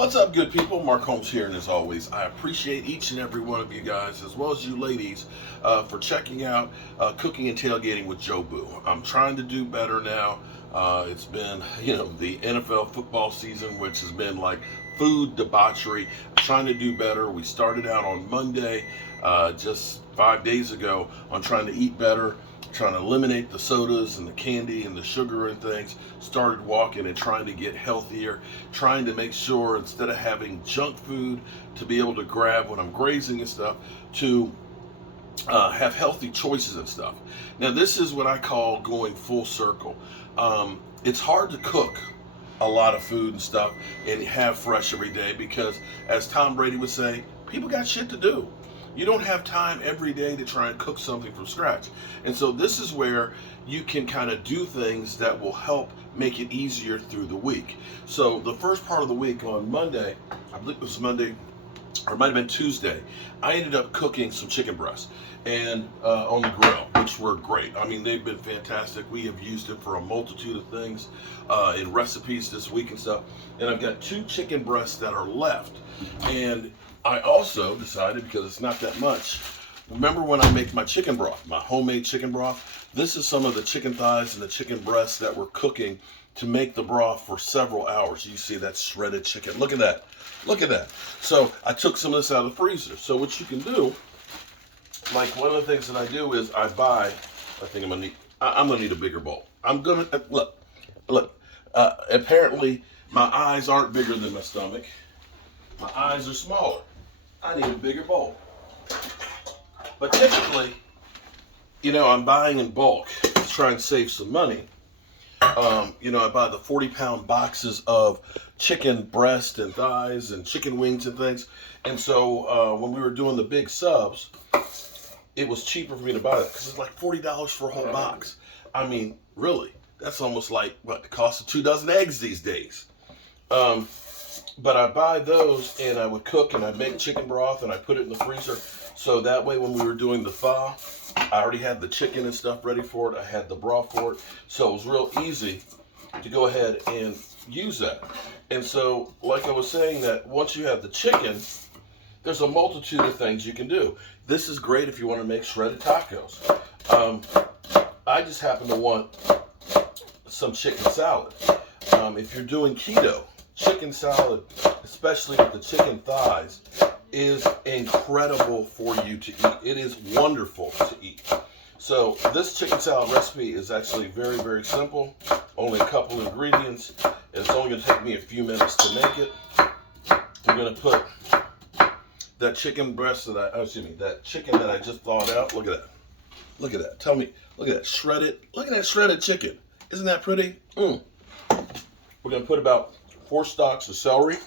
What's up, good people? Mark Holmes here, and as always, I appreciate each and every one of you guys, as well as you ladies, for checking out Cooking and Tailgating with Joe Boo. I'm trying to do better now. It's been, the NFL football season, which has been like food debauchery. I'm trying to do better. We started out on Monday, just 5 days ago, on trying to eat better, trying to eliminate the sodas and the candy and the sugar and things. Started walking and trying to get healthier, trying to make sure instead of having junk food to be able to grab when I'm grazing and stuff, to have healthy choices and stuff. Now, this is what I call going full circle. It's hard to cook a lot of food and stuff and have fresh every day because, as Tom Brady would say, people got shit to do. You don't have time every day to try and cook something from scratch. And so this is where you can kind of do things that will help make it easier through the week. So the first part of the week on Monday, I believe it was Monday, or it might have been Tuesday, I ended up cooking some chicken breasts and on the grill, which were great. I mean, they've been fantastic. We have used it for a multitude of things in recipes this week and stuff. And I've got 2 chicken breasts that are left. And I also decided, because it's not that much, remember when I make my chicken broth, my homemade chicken broth? This is some of the chicken thighs and the chicken breasts that we're cooking to make the broth for several hours. You see that shredded chicken. Look at that. Look at that. So I took some of this out of the freezer. So what you can do, like one of the things that I do is I buy, I think I'm gonna need a bigger bowl. I'm gonna, look, apparently my eyes aren't bigger than my stomach. My eyes are smaller. I need a bigger bowl. But typically, I'm buying in bulk to try and save some money. I buy the 40-pound boxes of chicken breast and thighs and chicken wings and things. And so when we were doing the big subs, it was cheaper for me to buy it because it's like $40 for a whole box. I mean, really, that's almost like what the cost of 2 dozen eggs these days. But I buy those and I would cook and I'd make chicken broth and I put it in the freezer. So that way when we were doing the thaw, I already had the chicken and stuff ready for it. I had the broth for it. So it was real easy to go ahead and use that. And so, like I was saying, that once you have the chicken, there's a multitude of things you can do. This is great if you want to make shredded tacos. I just happen to want some chicken salad. If you're doing keto, chicken salad, especially with the chicken thighs, is incredible for you to eat. It is wonderful to eat. So this chicken salad recipe is actually very, very simple. Only a couple ingredients. And it's only going to take me a few minutes to make it. I'm going to put that chicken breast that chicken that I just thawed out. Look at that. Look at that. Tell me, look at that shredded. Look at that shredded chicken. Isn't that pretty? We're going to put about 4 stalks of celery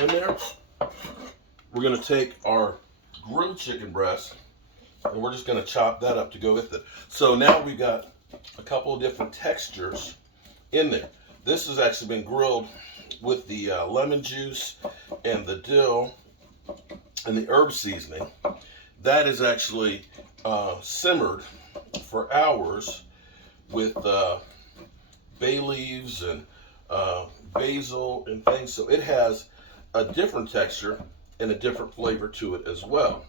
in there. We're going to take our grilled chicken breast and we're just going to chop that up to go with it. So now we've got a couple of different textures in there. This has actually been grilled with the lemon juice and the dill and the herb seasoning. That is actually simmered for hours with bay leaves and basil and things. So it has a different texture and a different flavor to it as well.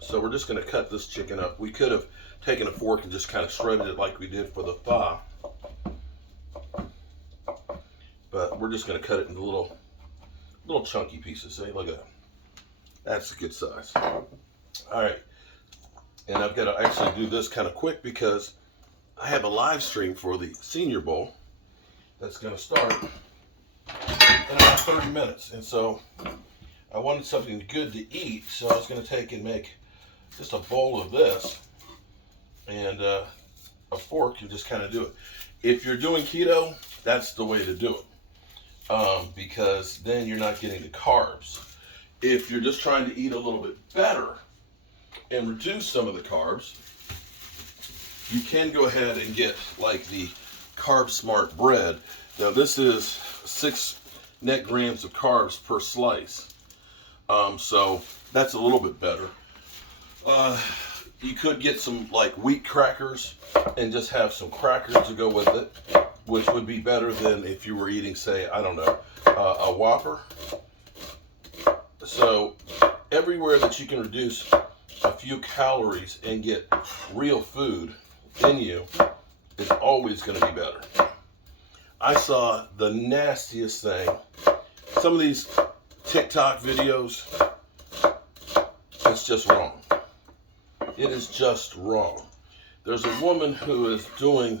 So we're just going to cut this chicken up. We could have taken a fork and just kind of shredded it like we did for the thaw. But we're just going to cut it into little chunky pieces. See, look at that. That's a good size. All right. And I've got to actually do this kind of quick because I have a live stream for the Senior Bowl that's going to start in about 30 minutes. And so I wanted something good to eat, so I was going to take and make just a bowl of this and a fork and just kind of do it. If you're doing keto, that's the way to do it because then you're not getting the carbs. If you're just trying to eat a little bit better and reduce some of the carbs, you can go ahead and get like the Carb Smart bread. Now this is 6 net grams of carbs per slice. So that's a little bit better. You could get some like wheat crackers and just have some crackers to go with it. which would be better than if you were eating, say, I don't know, a Whopper. So everywhere that you can reduce a few calories and get real food in you is always going to be better. I saw the nastiest thing. Some of these TikTok videos, it's just wrong. It is just wrong. There's a woman who is doing,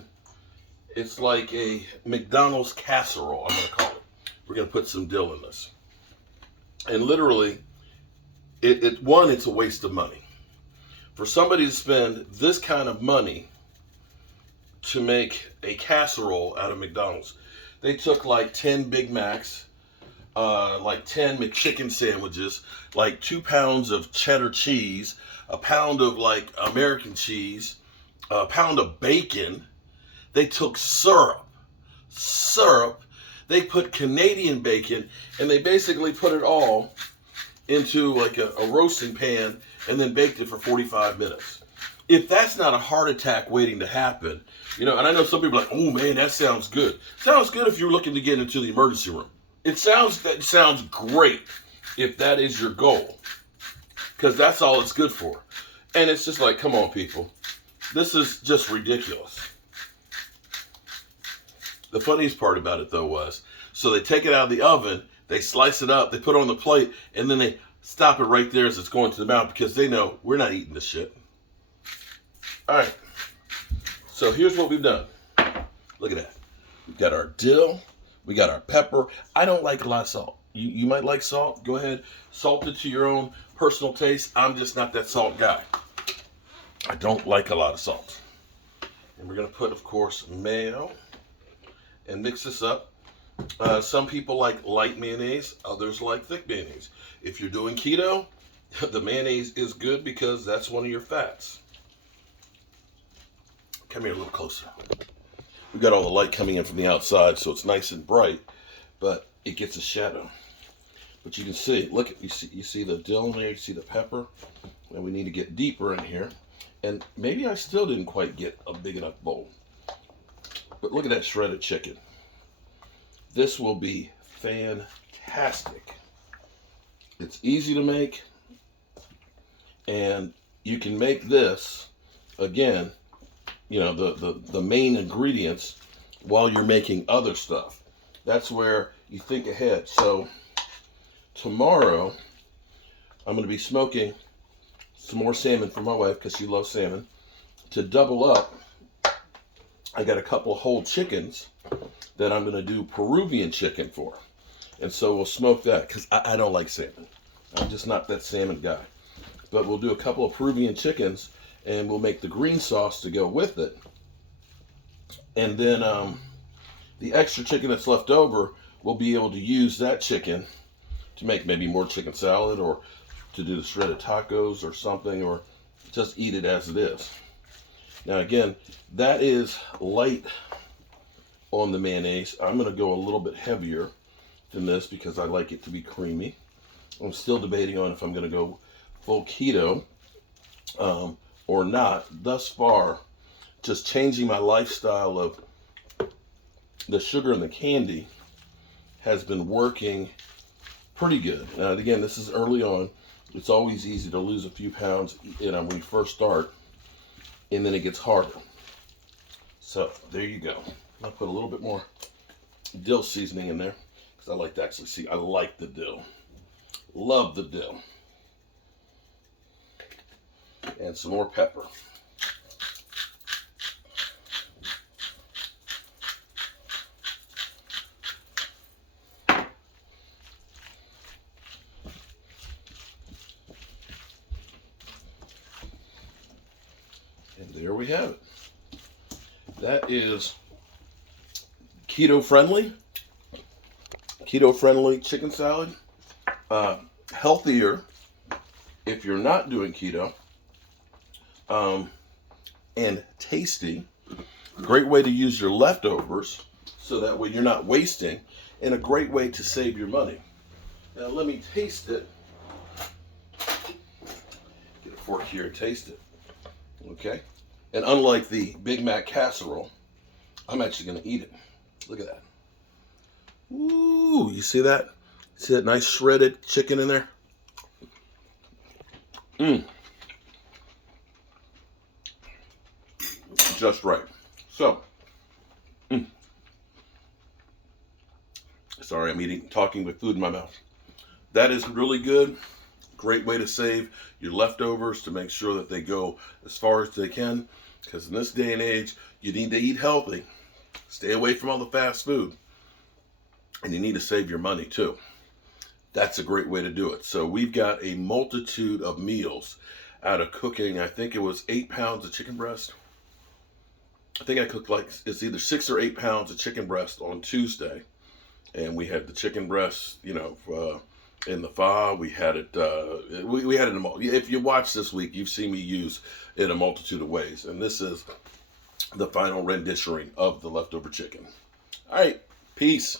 it's like a McDonald's casserole, I'm going to call it. We're going to put some dill in this. And literally, it's a waste of money. For somebody to spend this kind of money to make a casserole out of McDonald's, they took like 10 Big Macs, like 10 McChicken sandwiches, like 2 pounds of cheddar cheese, a pound of like American cheese, a pound of bacon. They took syrup. They put Canadian bacon, and they basically put it all into like a roasting pan and then baked it for 45 minutes. If that's not a heart attack waiting to happen, and I know some people are like, oh man, that sounds good. Sounds good if you're looking to get into the emergency room. That sounds great if that is your goal, because that's all it's good for. And it's just like, come on, people. This is just ridiculous. The funniest part about it, though, was, so they take it out of the oven, they slice it up, they put it on the plate, and then they stop it right there as it's going to the mouth, because they know we're not eating this shit. All right. So here's what we've done. Look at that. We've got our dill. We got our pepper. I don't like a lot of salt. You might like salt. Go ahead. Salt it to your own personal taste. I'm just not that salt guy. I don't like a lot of salt. And we're going to put, of course, mayo and mix this up. Some people like light mayonnaise. Others like thick mayonnaise. If you're doing keto, the mayonnaise is good because that's one of your fats. Come here a little closer. We've got all the light coming in from the outside, so it's nice and bright, but it gets a shadow. But you can see, look, you see the dill in there, you see the pepper, and we need to get deeper in here. And maybe I still didn't quite get a big enough bowl. But look at that shredded chicken. This will be fantastic. It's easy to make, and you can make this, again, the main ingredients while you're making other stuff. That's where you think ahead. So tomorrow, I'm going to be smoking some more salmon for my wife because she loves salmon. To double up, I got a couple of whole chickens that I'm going to do Peruvian chicken for. And so we'll smoke that because I don't like salmon. I'm just not that salmon guy. But we'll do a couple of Peruvian chickens and we'll make the green sauce to go with it. And then the extra chicken that's left over, we'll be able to use that chicken to make maybe more chicken salad or to do the shredded tacos or something, or just eat it as it is. Now again, that is light on the mayonnaise. I'm going to go a little bit heavier than this because I like it to be creamy. I'm still debating on if I'm going to go full keto or not. Thus far, just changing my lifestyle of the sugar and the candy has been working pretty good. Now again, this is early on. It's always easy to lose a few pounds, when you first start, and then it gets harder. So there you go. I'll put a little bit more dill seasoning in there because I like to actually see. I like the dill. Love the dill. And some more pepper. And there we have it. That is keto friendly chicken salad. Healthier if you're not doing keto. And tasty. Great way to use your leftovers so that way you're not wasting, and a great way to save your money. Now let me taste it. Get a fork here and taste it. Okay? And unlike the Big Mac casserole, I'm actually going to eat it. Look at that. Ooh, you see that? See that nice shredded chicken in there? Mmm. Just right. So, sorry, I'm talking with food in my mouth. That is really good. Great way to save your leftovers to make sure that they go as far as they can. Because in this day and age, you need to eat healthy. Stay away from all the fast food. And you need to save your money too. That's a great way to do it. So we've got a multitude of meals out of cooking. I think it was 8 pounds of chicken breast. I think I cooked like it's either 6 or 8 pounds of chicken breast on Tuesday. And we had the chicken breast, in the pho. We had it. We had it in if you watch this week, you've seen me use it in a multitude of ways. And this is the final rendition of the leftover chicken. All right, peace.